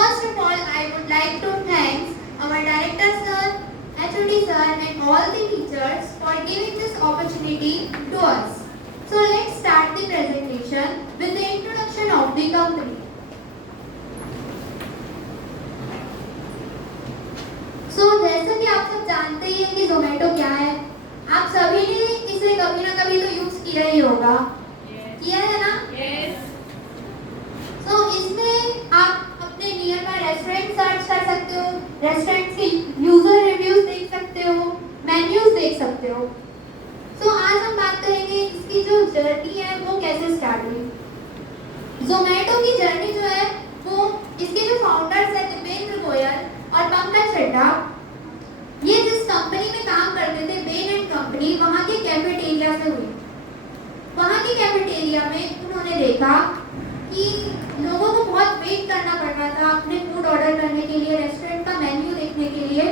first of all, I would like to thank our director sir, HOD sir and all the teachers for giving this opportunity to us. So let's start the presentation with the introduction of the company. So जैसा कि आप सब जानते ही हैं कि Zomato क्या है, आप सभी ने इसे कभी ना कभी तो यूज किया ही होगा, किया है ना? Yes. So इसमें आप अपने नियर बाय रेस्टोरेंट सर्च कर सकते हो, रेस्टोरेंट के यूजर रिव्यूज देख सकते हो, मेन्यूज देख सकते हो. So आज हम बात करेंगे इसकी जो जर्नी है वो कैसे स्टार्ट हुई. Zomato की जर्नी जो है वो इसके जो फाउंडर्स हैं दीपेंद्र गोयल और पंकज चड्ढा, ये जिस कंपनी में काम करते थे बेन एंड कंपनी, वहाँ के कैफेटेरिया से हुई. वहाँ के कैफेटेरिया में उन्होंने देखा कि लोगों को बहुत वेट करना पड़ रहा था अपने फूड ऑर्डर करने के लिए, रेस्टोरेंट का मेन्यू देखने के लिए.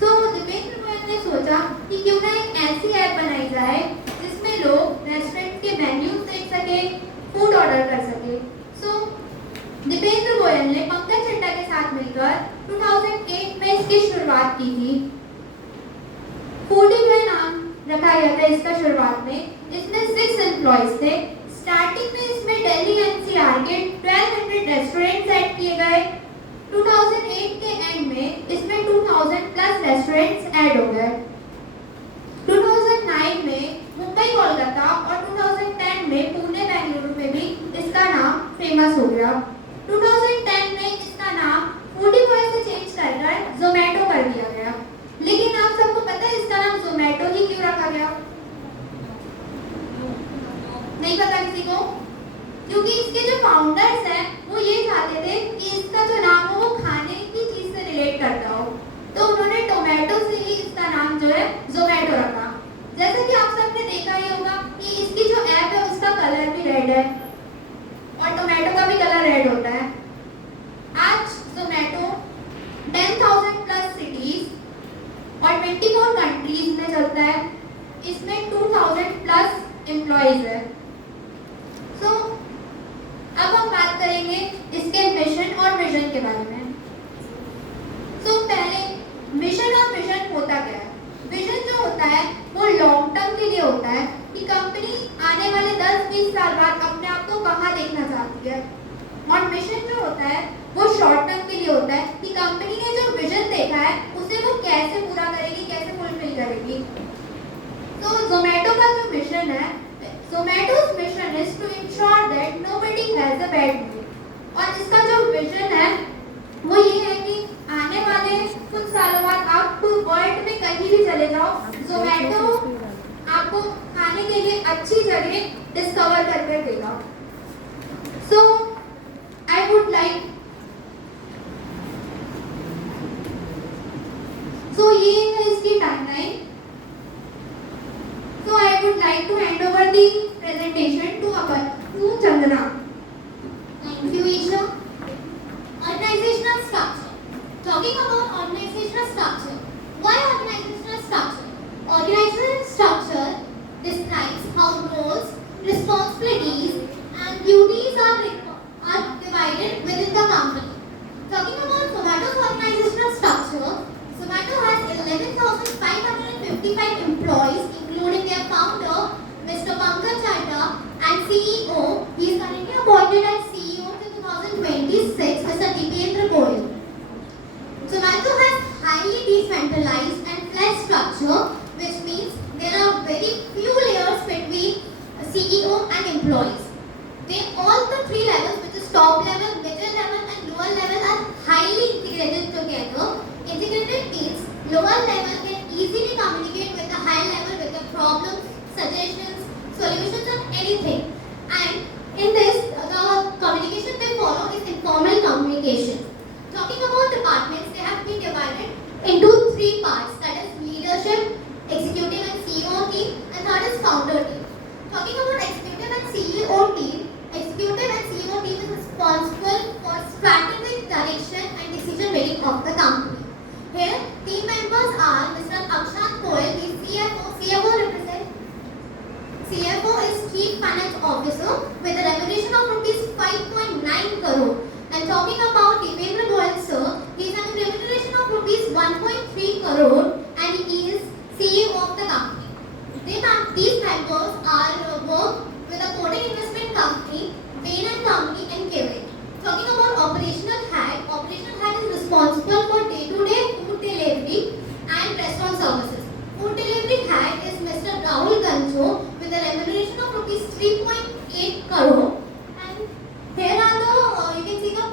सो दीपेंद्र गोयल ने सोचा कि क्यों ना एक ऐसी ऐप बनाई जाए जिसमें लोग रेस्टोरेंट के मेन्यूज देख सके, फूड ऑर्डर कर सके. सो दीपेंद्र गोयल ने पंकज चड्ढा के साथ मिलकर 2008 में इसकी शुरुआत की थी. फूडीबॉय नाम रखा गया था इसका शुरुआत में. इसमें 6 एम्प्लॉइज थे. स्टार्टिंग में इसमें दिल्ली एनसीआर के 1200 रेस्टोरेंट सेट किए गए. 2008 के एंड में इसमें 2000 प्लस रेस्टोरेंट्स ऐड हो गए. 2009 में मुंबई, कोलकाता और 2010 में पुणे, बेंगलुरु में भी इसका नाम फेमस हो गया. 2010 में इसका नाम फूडीबॉय से चेंज कर Zomato कर दिया गया. लेकिन आप सबको पता है इसका नाम Zomato ही क्यों रखा गया? नहीं पता किसी को? क्योंकि इसके जो फाउंडर्स हैं वो ये चाहते थे कि इसका जो नाम हो वो खाने की चीज से रिलेट करता हो, तो उन्होंने टोमेटो से ही इसका नाम जो है Zomato रखा. जैसे कि आप सबने देखा ही होगा कि इसकी जो ऐप है उसका कलर भी रेड है और टोमेटो का भी कलर रेड होता है. आज Zomato 10,000 प्लस सिटीज और 24 कंट्रीज में चलता है. इसमें 2000 प्लस एम्प्लॉइज है. सो अब हम बात करेंगे इसके मिशन और विजन के बारे में. सो पहले मिशन और विजन होता क्या है? विजन जो होता है वो लॉन्ग टर्म के लिए होता है कि कंपनी आने वाले 10-20 साल बाद अपने आप को कहाँ देखना चाहती है. और मिशन जो होता है वो शॉर्ट टर्म के लिए होता है कि कंपनी ने जो विजन देखा है उसे वो कैसे पूरा करेगी, कैसे फुलफिल करेगी. तो Zomato का जो मिशन है, Zomato's mission is to ensure that nobody has a bad meal. और इसका जो विजन है वो ये है कि आने वाले कुछ सालों बाद आप वर्ल्ड में कहीं भी चले जाओ, Zomato आपको खाने के लिए अच्छी जगह डिस्कवर करके देगा. सो आई वुड लाइक, सो ये है इसकी timeline. So I would like to hand over the presentation to Chandana. Thank you, Isha. Organizational structure. Talking about organizational structure. Why organizational structure? Organizational structure describes how roles, responsibilities, and duties are divided within the company. Talking about Zomato's organizational structure, Zomato has 11,555 employees, including their founder, Mr. Pankaj Chadha, and CEO. He is currently appointed as CEO till 2026, Mr. Dipendra Goyal. Zomato has highly decentralized and flat structure, which means there are very few layers between CEO and employees. All the 3 levels, which is top level, middle level, and lower level, are highly integrated together. Integrated means lower level can easily communicate with the higher level with the problems, suggestions, solutions, or anything. And in this, the communication they follow is informal communication. Talking about departments, they have been divided into 3 parts, that is leadership, executive and CEO team, and third is founder team. Talking about executive and CEO team, executive and CEO team is responsible for strategic direction and decision making of the company. Here, team members are Mr. Akshant Goyal, he is CFO. CFO is Chief Finance Officer with a remuneration of rupees 5.9 crore. And talking about Dipendra 1.3 crore and he is CEO of the company. These members are work with a Kotak investment company, Bain and Company and Kevin. Talking about operational head is responsible for day-to-day food delivery and restaurant services. Food delivery head is Mr. Rahul Ganjo with a remuneration of rupees 3.8 crore. And here are the you can see the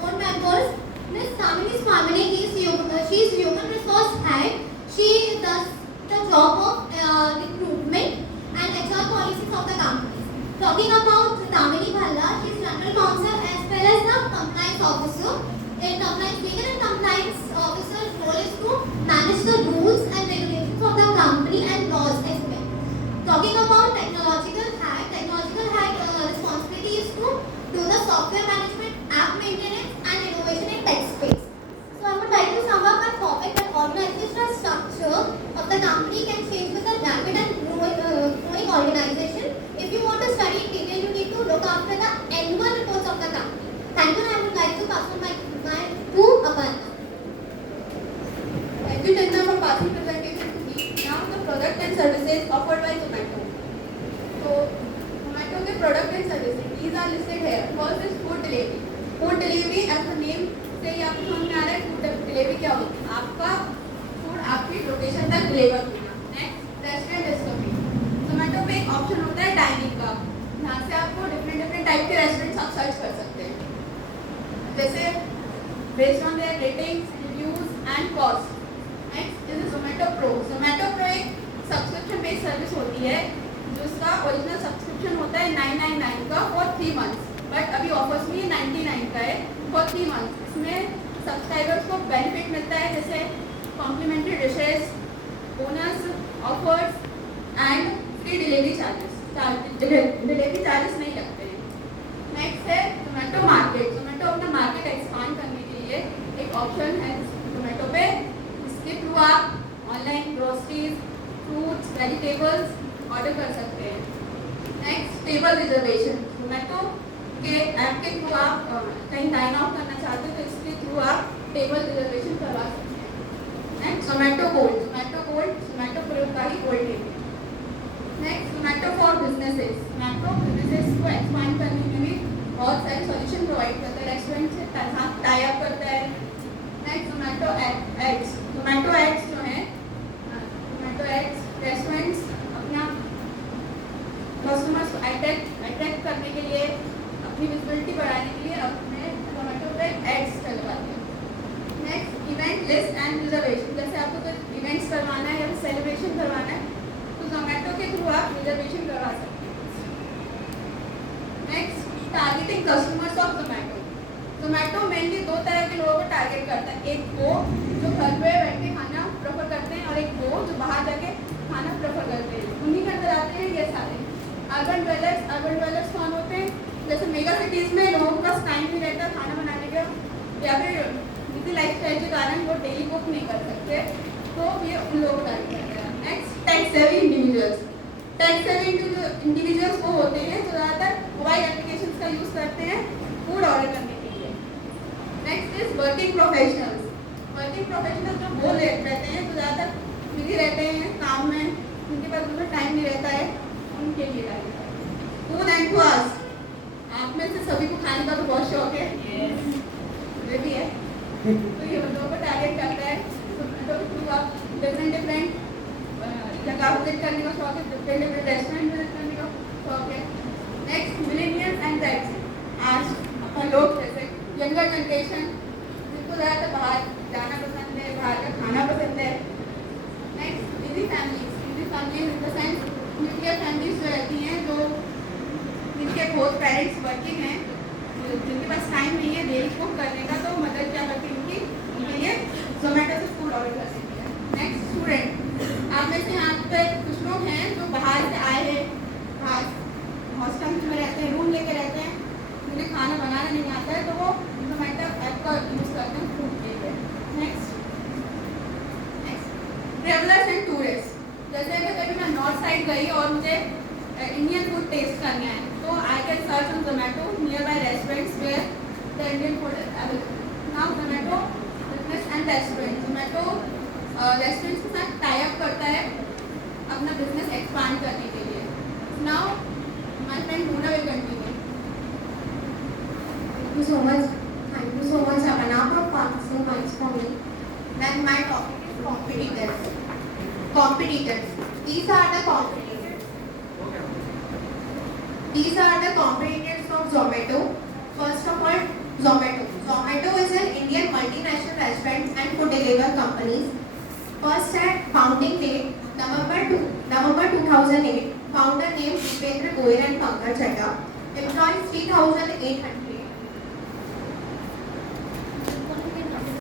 board members. Ms. Samini Swamini, she is human resource head. She does the job of recruitment and HR policies of the company. Talking about Damini Bhalla, she is general counsel as well as the compliance officer. Legal and compliance officer's role is to manage the rules and regulations of the company and laws as well. Talking about technological hack responsibility is to do the software management, app maintenance and innovation in tech space. So I would like to sum up my topic that organizational structure of the company can change with a rapid and growing organization. If you want to study in detail, you need to look after the annual reports of the company. Thank you, and I would like to pass on my to Aparna. Thank you, Chandra, for passing presentation to me. Now the product and services offered by Zomato. So Zomato के product and services, these are listed here. First is food delivery. Food delivery, as the name से ही आपको समझ में आ रहा है food delivery क्या होती है? आपका food आपकी लोकेशन तक डिलीवर करना. Next, restaurant discovery. Zomato पे एक ऑप्शन होता है डाइनिंग का. यहाँ से आपको डिफरेंट टाइप के रेस्टोरेंट्स आप सर्च कर सकते हैं. जैसे based on their ratings, reviews and cost. Next is Zomato Pro. Zomato Pro एक सब्सक्रिप्शन बेस्ड सर्विस होती है जिसका ओरिजिनल सब्सक्रिप्शन होता है 999 का फॉर 3 मंथ्स, बट अभी ऑफर्स में 99 का है फॉर 3 मंथ्स. इसमें सब्सक्राइबर्स को बेनिफिट मिलता है जैसे complimentary dishes, bonus offers and free delivery charges नहीं लगते हैं. नेक्स्ट है Zomato मार्केट. Zomato अपना मार्केट एक्सपांड करने के लिए एक ऑप्शन है Zomato पे, इसके थ्रू आप online groceries, fruits, vegetables order कर सकते हैं. Next table reservation. Zomato के ऐप के थ्रू आप कहीं डाइन आउट करना चाहते हो तो इसके थ्रू आप टेबल रिजर्वेशन करवा सकते हैं. Next Zomato gold. Zomato Pro का ही गोल्ड है. Next Zomato for businesses. Zomato businesses को एक्सपांड करने के लिए बहुत सारे सॉल्यूशन प्रोवाइड करता है. रेस्टोरेंट से टाई अप करता है. Next Zomato ads. Zomato ads जो है Zomato एड्स रेस्टोरेंट्स अपना कस्टमर्स को अट्रैक्ट करने के लिए, अपनी विजिबिलिटी बढ़ाने के लिए अपने Zomato पे एड्स चलवाते हैं. Next event list and reservation. जैसे आपको कोई इवेंट्स करवाना है या सेलिब्रेशन करवाना है तो Zomato के थ्रू आप रिजर्वेशन करवा सकते हैं. Next targeting customers of Zomato. Zomato mainly 2 तरह के लोगों को टारगेट करता है. एक वो जो घर पे बैठ के खाना प्रेफर करते हैं और एक वो जो बाहर जाके खाना प्रेफर करते हैं. उन्हीं के अंदर आते हैं ये सारे. अर्बन ड्वेलर्स कौन होते हैं? जैसे मेगा सिटीज़ में लोगों के पास टाइम नहीं रहता खाना बनाने का या फिर बिजी लाइफस्टाइल के कारण वो डेली कुक नहीं कर सकते, तो ये उन लोगों को टारगेट करता है. Next tech savvy individuals. Tech savvy individuals वो होते हैं जो ज़्यादातर मोबाइल एप्लीकेशंस का यूज़ करते हैं फूड ऑर्डर करने के लिए. Next is working professionals. Working professionals जो वो रहते हैं जो ज़्यादातर बिजी रहते हैं काम में, उनके पास उनमें टाइम नहीं रहता है, उनके लिए टारगेट है. फूड एंथुआर्स. आप में से सभी को खाने का तो बहुत शौक है. मुझे भी है. तो ये लोगों को टारगेट करता है. तो आप डिफरेंट जगह विजिट करने का शौक है, डिफरेंट रेस्टोरेंट विजिट करने का शौक है. Next millennials and Jades. आज अपन लोग जैसे यंगर जनरेशन जिनको ज़्यादातर बाहर जाना पसंद है, बाहर का खाना पसंद है. Next busy families in the sense nuclear families जो रहती हैं, जो जिनके बोथ पेरेंट्स वर्किंग हैं, जिनके पास टाइम नहीं है डेली कुक करने का, तो मदर क्या करती है उनके लिए Zomato से फूड ऑर्डर कर सकती है. Next student. आप में से यहाँ पे कुछ लोग हैं जो बाहर से आए हैं, बाहर हॉस्टल में रहते हैं, रूम लेके रहते हैं, उन्हें खाना बनाना नहीं आता है, तो वो Zomato ऐप का यूज़ करते हैं फूड के लिए. Next travellers and tourist. जैसे कि कभी मैं नॉर्थ साइड गई और मुझे इंडियन फूड टेस्ट करना है तो I can search on Zomato nearby restaurants where the Indian food available. Now Zomato business and restaurant. Zomato restaurants के साथ टाई अप करता है अपना बिजनेस एक्सपांड करने के लिए. Now my friend Mona will continue. Thank you so much, Amana, for passing so much for me. Then my topic is competitors. Competitors. These are the competitors. These are the competitors of Zomato. First of all, Zomato. Zomato is an Indian multinational restaurant and food delivery company. First at founding date, November 2008. Founder named Dipendra Goyal and Pankaj Chadha. Employees 3,800.